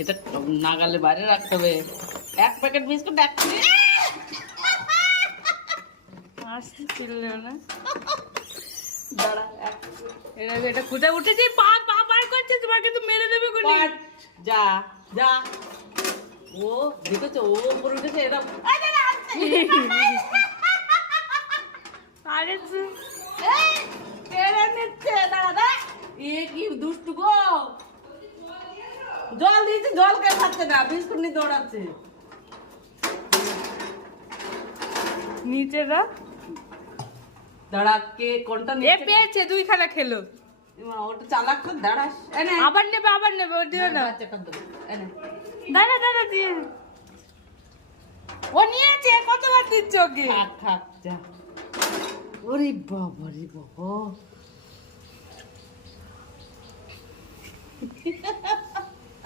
এটা নাগালে বাইরে রাখতে হবে। এক প্যাকেট বিস্কুট এক আসতে ছিল না। দাঁড়া এটা কোথায় উঠেছে? পা পা বার করছে, তোমাকে তো মেরে দেবে গুলি। যা যা ও দেখেছো ও উপরে উঠেছে এটা আরে কেড়ে নিচ্ছে দাদা। এ কি দুষ্টু গো, জল দিয়েছে জল কে খাচ্ছে না, বিস্কুট নিয়ে দৌড়াচ্ছে। নিচে না দাঁড়া কে কোনটা এ নিচ্ছে? পেয়েছে, দুইখানা খেলো। ওটা চালাক তো, দাঁড়াস এনে আবার নেবে ও দিও না। বাচ্চাটা দেবো এনে। দাঁড়া দিয়ে ও নিয়েছে, কতবার দিচ্ছ ওকে? থাক থাক যা। ওরে বাবা রে বাবা